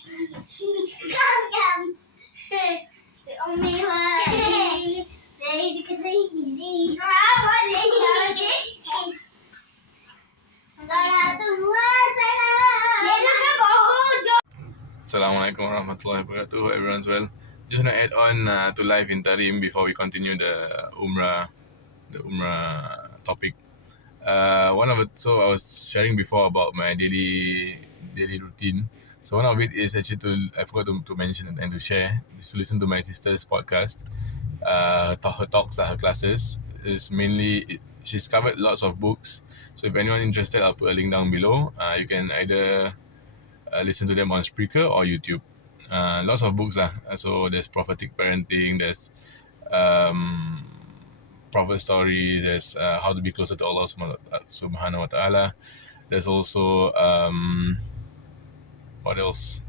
Assalamualaikum warahmatullahi wabarakatuh. Hope everyone's well. Just want to add on to life in Tarim before we continue the Umrah topic. So I was sharing before about my daily routine. So one of it is actually I forgot to mention and to share is to listen to my sister's podcast. Her talks, her classes is mainly she's covered lots of books. So if anyone interested, I'll put a link down below. You can either listen to them on Spreaker or YouTube. Lots of books lah. So there's prophetic parenting, there's prophet stories, there's how to be closer to Allah subhanahu wa ta'ala. There's also what else?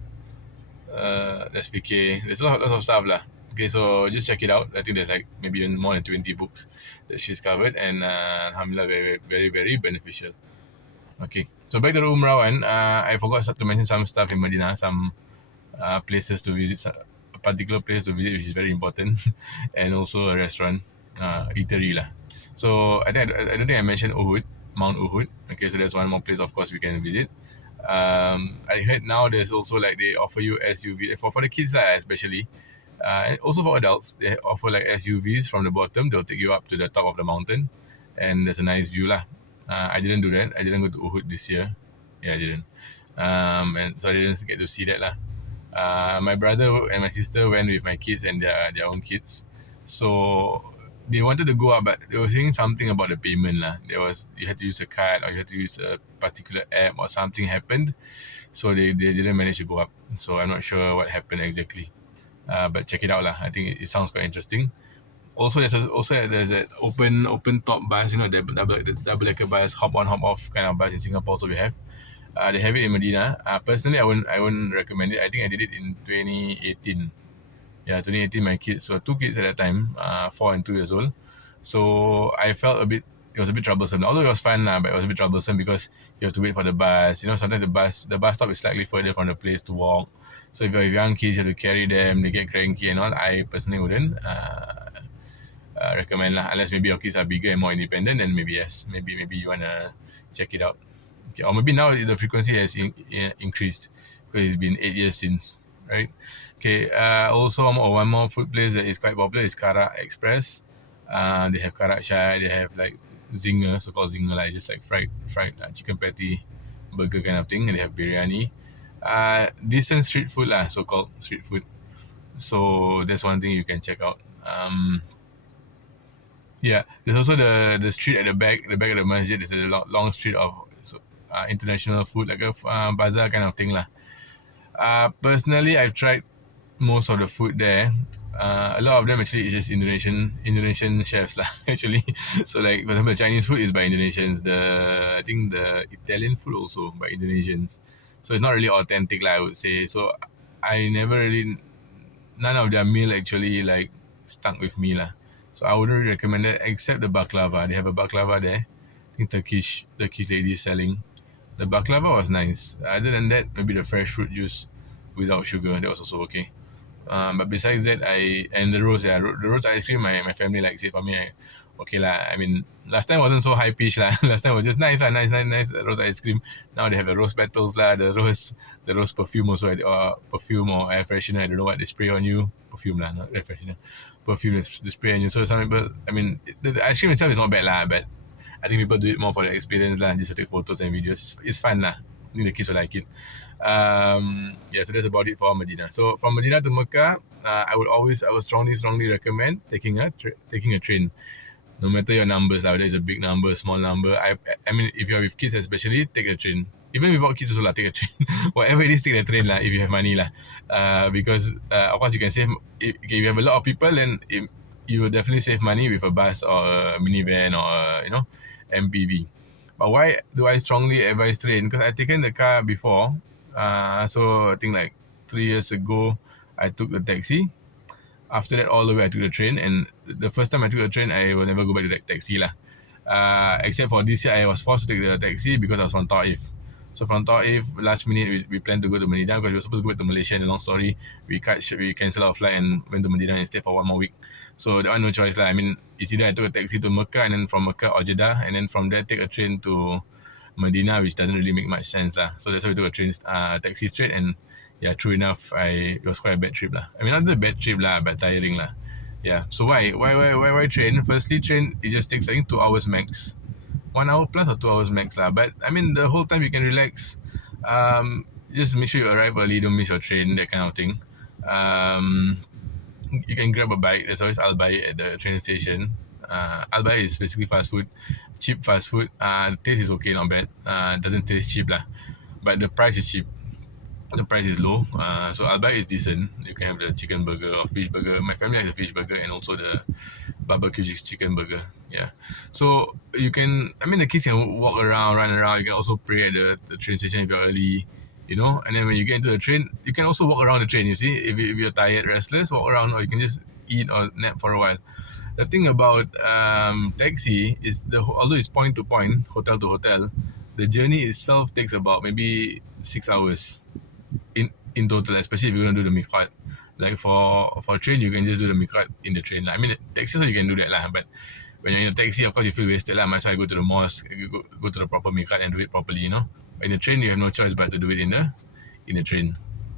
There's fiqh. There's lots of stuff lah. Okay, so just check it out. I think there's like maybe even more than 20 books that she's covered, and alhamdulillah, very, very, very beneficial. Okay, so back to the Umrah one. I forgot to mention some stuff in Madinah, some places to visit, a particular place to visit, which is very important, and also a restaurant, eatery lah. So I don't think I mentioned Mount Uhud. Okay, so there's one more place, of course, we can visit. I heard now there's also like they offer you SUV for the kids lah, especially. And also for adults, they offer like SUVs from the bottom. They'll take you up to the top of the mountain, and there's a nice view lah. I didn't do that. I didn't go to Uhud this year. Yeah, I didn't. And so I didn't get to see that lah. My brother and my sister went with my kids and their own kids. So they wanted to go up, but they were saying something about the payment lah. You had to use a card or you had to use a particular app or something happened. So they didn't manage to go up. So I'm not sure what happened exactly. But check it out lah. I think it sounds quite interesting. Also, there's that open top bus, the double-decker bus, hop on, hop off kind of bus in Singapore. So we have. They have it in Madinah. Personally, I wouldn't recommend it. I think I did it in 2018. Yeah, 2018. My kids were 2 kids at that time, 4 and 2 years old. So I felt it was a bit troublesome. Although it was fun, but it was a bit troublesome because you have to wait for the bus. Sometimes the bus stop is slightly further from the place to walk. So if you have young kids, you have to carry them. They get cranky and all. I personally wouldn't recommend lah, unless maybe your kids are bigger and more independent. Then maybe yes, maybe you wanna check it out. Okay, or maybe now the frequency has increased because it's been 8 years since, right? Okay. Also, one more food place that is quite popular is Karak Express. They have Karak Shai. They have like zinger, so-called zinger, like just like fried chicken patty, burger kind of thing, and they have biryani. Decent street food lah, so-called street food. So that's one thing you can check out. Yeah, there's also the street at the back of the masjid. There's a long street of international food, like a bazaar kind of thing lah. Personally, I've tried most of the food there. A lot of them actually is just Indonesian chefs lah, actually. So like for example, Chinese food is by Indonesians. I think the Italian food also by Indonesians. So it's not really authentic lah, I would say. So none of their meal actually like stuck with me lah. So I wouldn't really recommend it except the baklava. They have a baklava there. I think Turkish lady selling. The baklava was nice. Other than that, maybe the fresh fruit juice without sugar, that was also okay. But besides that, the rose, the rose ice cream, my family likes it. For me, okay lah. I mean, last time wasn't so high pitch lah. Last time was just nice rose ice cream. Now they have the rose petals lah, the rose perfume also, or perfume or air freshener. I don't know what they spray on you. Perfume lah, not air freshener. Perfume they spray on you. So some people, I mean, the ice cream itself is not bad lah, but I think people do it more for the experience lah, just to take photos and videos. It's fun lah. I think the kids will like it. Yeah, so that's about it for Madinah. So from Madinah to Makkah, I would strongly recommend taking a train. No matter your numbers, whether it's a big number, small number. I mean, if you're with kids especially, take a train. Even without kids also lah, take a train. Whatever it is, take the train lah, if you have money lah. Because of course you can save. If you have a lot of people, then you will definitely save money with a bus or a minivan or MPV. But why do I strongly advise train? Because I've taken the car before. So I think like 3 years ago, I took the taxi. After that, all the way I took the train. And the first time I took the train, I will never go back to that taxi lah. Except for this year, I was forced to take the taxi because I was from Taif. So from Taif, last minute we planned to go to Madinah because we were supposed to go to Malaysia. And long story, we cancelled our flight and went to Madinah instead for 1 more week. So there was no choice lah. I mean, it's either I took a taxi to Mecca and then from Mecca or Jeddah, and then from there take a train to Madinah, which doesn't really make much sense lah. So that's why we took a taxi straight, and yeah, true enough, it was quite a bad trip lah. I mean, not a bad trip lah, but tiring lah. Yeah. So why train? Firstly, train it just takes I think 2 hours max, 1 hour plus or 2 hours max lah. But I mean, the whole time you can relax. Just make sure you arrive early, don't miss your train, that kind of thing. You can grab a bite. There's always Al-Baik at the train station. Al-Baik is basically fast food, cheap fast food. The taste is okay, not bad. Doesn't taste cheap lah, but the price is cheap. The price is low. So Al-Baik is decent. You can have the chicken burger or fish burger. My family has a fish burger and also the barbecue chicken burger. Yeah. So you can, I mean, the kids can walk around, run around. You can also pray at the train station if you're early, you know. And then when you get into the train, you can also walk around the train, you see. If you're tired, restless, walk around, or you can just eat or nap for a while. The thing about taxi is, although it's point to point, hotel to hotel, the journey itself takes about maybe 6 hours in total, especially if you're going to do the miqat. Like for train, you can just do the miqat in the train. I mean, taxi, so you can do that lah. But when you're in a taxi, of course, you feel wasted lah. Might as well go to the mosque, go to the proper miqat and do it properly, you know. But in the train, you have no choice but to do it in the train.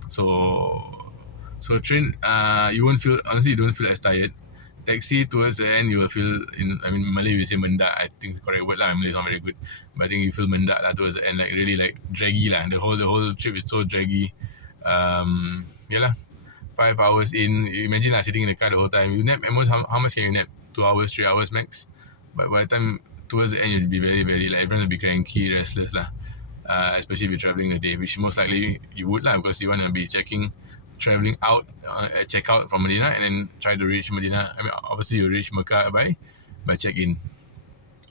So train, you don't feel as tired. Taxi, towards the end, you will feel Malay we say mendak. I think the correct word lah. Malay is not very good, but I think you feel mendak lah towards the end, like really like draggy lah. The whole trip is so draggy. Yeah lah. 5 hours in, imagine lah sitting in the car the whole time. You nap at most, how much can you nap? 2 hours, 3 hours max. But by the time towards the end, you'll be very, very, like, everyone will be cranky, restless lah. Especially if you're traveling the day, which most likely you would lah, because you want to be traveling out, check out from Madinah, and then try to reach Madinah. I mean, obviously you reach Makkah by check-in.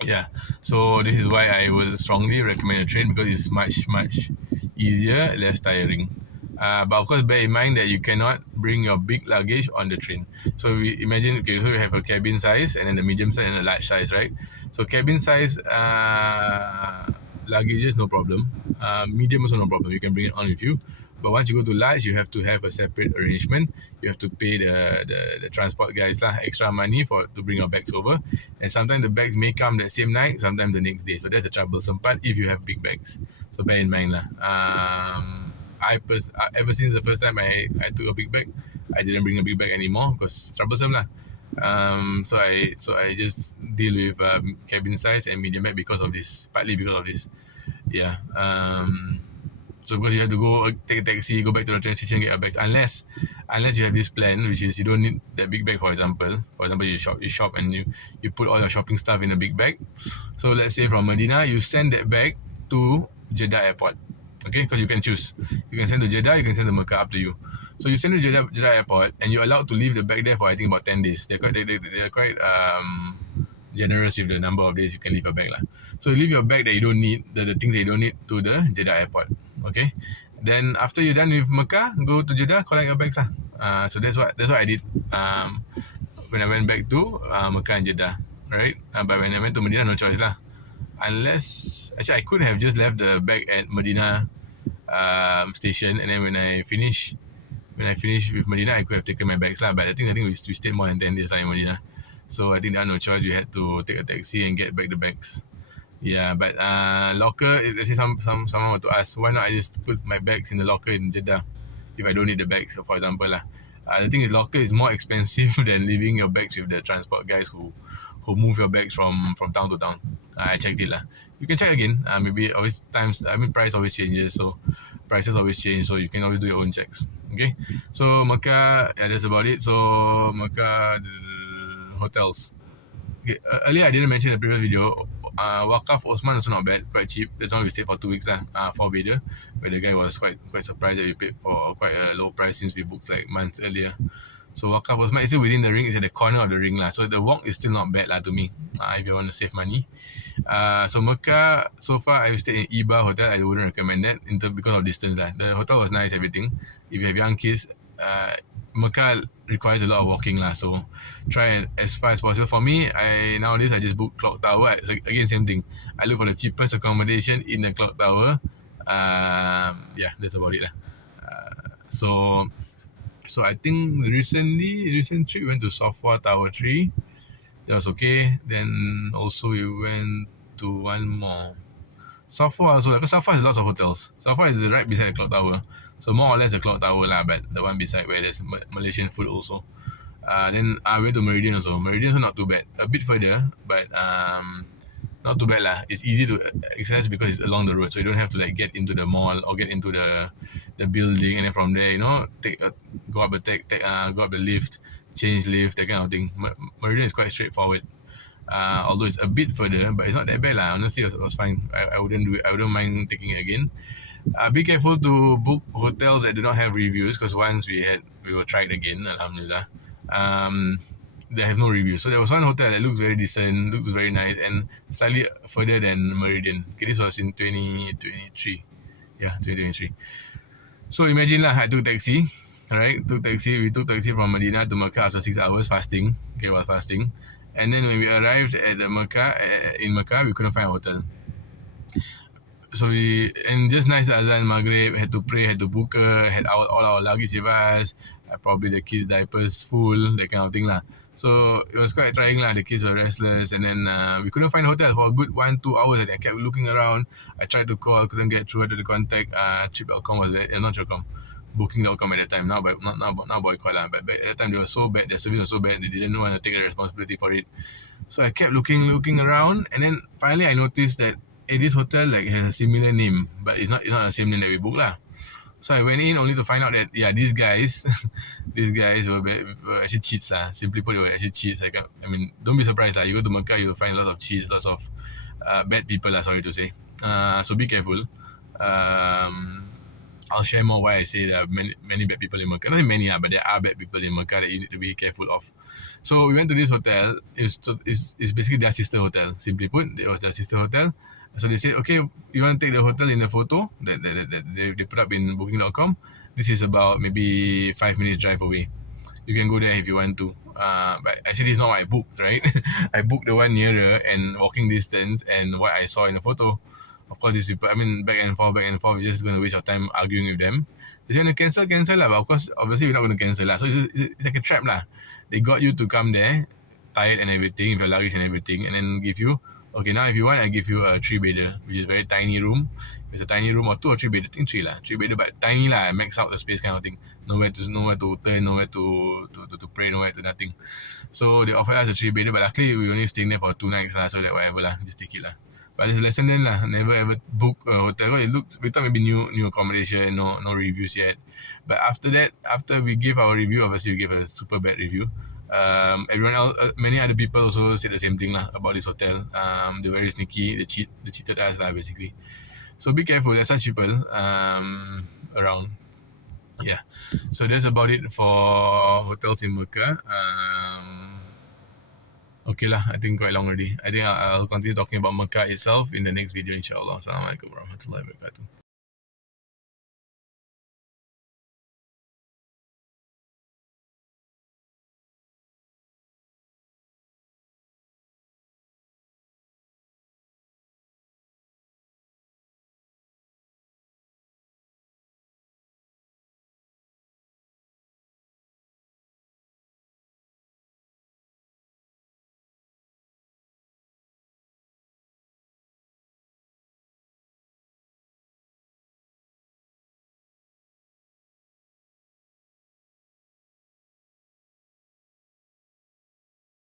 Yeah, so this is why I will strongly recommend a train, because it's much, much easier, less tiring. But of course, bear in mind that you cannot bring your big luggage on the train. So we imagine, okay, so we have a cabin size, and then the medium size and a large size, right? So cabin size luggages, no problem. Medium also no problem. You can bring it on with you. But once you go to large, you have to have a separate arrangement. You have to pay the transport guys lah extra money to bring your bags over. And sometimes the bags may come that same night, sometimes the next day. So that's the troublesome part if you have big bags. So bear in mind lah. Ever since the first time I took a big bag, I didn't bring a big bag anymore because it's troublesome lah. So I just deal with cabin size and medium bag partly because of this. Yeah. So because you have to go take a taxi, go back to the train station, get your bags. Unless you have this plan, which is you don't need that big bag. For example, you shop and you put all your shopping stuff in a big bag. So let's say from Madinah, you send that bag to Jeddah airport. Okay, because you can choose. You can send to Jeddah, you can send to Mecca, up to you. So you send to Jeddah airport, and you're allowed to leave the bag there for I think about 10 days. They're quite generous with the number of days you can leave your bag lah. So you leave your bag that you don't need, the things that you don't need, to the Jeddah airport. Okay, then after you're done with Mecca, go to Jeddah, collect your bags lah. So that's what I did when I went back to Mecca and Jeddah, right? But when I went to Madinah, no choice lah. Unless, actually, I could have just left the bag at Madinah station, and then when I finish with Madinah, I could have taken my bags lah. But I think we stayed more than 10 days in Madinah, so I think there was no choice. We had to take a taxi and get back the bags. Yeah, but locker. Let's say someone were to ask, why not I just put my bags in the locker in Jeddah if I don't need the bags, for example lah. The thing is, locker is more expensive than leaving your bags with the transport guys who move your bags from town to town. I checked it lah. You can check again. Maybe always price always changes, so prices always change. So you can always do your own checks. Okay. So Makkah, yeah, that's about it. So Makkah hotels. Okay, earlier I didn't mention in the previous video. Waqaf Osman also not bad, quite cheap. That's why we stayed for 2 weeks lah. 4-bedder, where the guy was quite surprised that we paid for quite a low price since we booked like months earlier. So Waqaf Osman is still within the ring, it's at the corner of the ring lah. So the walk is still not bad lah to me, if you want to save money. So Mecca, so far I stayed in Iba Hotel. I wouldn't recommend that because of distance lah. The hotel was nice, everything. If you have young kids, Mecca requires a lot of walking lah. So try as far as possible. For me, nowadays I just book Clock Tower. So again, same thing. I look for the cheapest accommodation in the Clock Tower. Yeah, that's about it lah. So I think recent trip went to Sofwa Tower 3. That was okay. Then also we went to one more. Sofwa also, because Sofwa has lots of hotels. Sofwa is right beside the clock tower. So more or less the clock tower lah, but the one beside where there's Malaysian food also. Then I went to Meridian also. Meridian also not too bad. A bit further, but not too bad lah. It's easy to access because it's along the road, so you don't have to like get into the mall or get into the building, and then from there, go up the lift, change lift, that kind of thing. Meridian is quite straightforward. Although it's a bit further, but it's not that bad lah. Honestly, it was fine. I wouldn't do it. I wouldn't mind taking it again. Be careful to book hotels that do not have reviews, because once we will try it again. Alhamdulillah. They have no reviews. So there was one hotel that looks very decent, looks very nice, and slightly further than Meridian. Okay, this was in 2023. Yeah, 2023. So imagine lah, I took taxi. Alright, we took taxi from Madinah to Makkah after 6 hours fasting. Okay, while fasting. And then when we arrived at in Makkah, we couldn't find a hotel. So just nice Azan Maghrib, had to pray, had to book, had all our luggage with us, probably the kids' diapers full, that kind of thing lah. So it was quite trying lah. The kids were restless, and then we couldn't find a hotel for a good 1-2 hours. And I kept looking around. I tried to call, couldn't get through. I had to contact Trip.com was there, not Trip.com, Booking.com at that time. Now boycott lah. But at that time they were so bad. Their service was so bad. They didn't want to take the responsibility for it. So I kept looking around, and then finally I noticed that this hotel like has a similar name, but it's not the same name that we booked lah. So I went in only to find out that these guys were actually cheats lah. Simply put, they were actually cheats. I mean, don't be surprised lah. You go to Makkah, you'll find a lot of cheats, lots of bad people lah. Sorry to say. So be careful. I'll share more why I say there are many bad people in Makkah. Not many, but there are bad people in Makkah that you need to be careful of. So we went to this hotel. It's basically their sister hotel. Simply put, it was their sister hotel. So they said, okay, you want to take the hotel in a photo that they put up in Booking.com. This is about maybe 5 minutes drive away. You can go there if you want to. But actually, it's not what I booked, right? I booked the one nearer and walking distance and what I saw in the photo. Of course, these people, I mean, back and forth, you're just going to waste your time arguing with them. If you want to cancel lah. But of course, obviously, you're not going to cancel lah. So it's like a trap lah. They got you to come there, tired and everything, with your luggage and everything, and then give you, okay, now if you want, I give you a 3-bedder, which is a very tiny room. It's a tiny room, or 2 or 3-bedder, I think 3 lah. 3-bedder, but tiny lah, max out the space kind of thing. Nowhere to turn, nowhere to pray, nowhere to nothing. So they offered us a 3-bedder, but luckily we only staying there for 2 nights lah, so that whatever lah, just take it lah. But there's a lesson then lah, never ever book a hotel. We thought maybe new accommodation, no reviews yet. But after that, after we gave our review, obviously we gave a super bad review. Everyone else, many other people also said the same thing lah about this hotel. They're very sneaky. They cheated us lah basically. So be careful. There's such people around. Yeah. So that's about it for hotels in Makkah. Okay lah. I think quite long already. I think I'll continue talking about Makkah itself in the next video, inshallah. Assalamualaikum warahmatullahi wabarakatuh.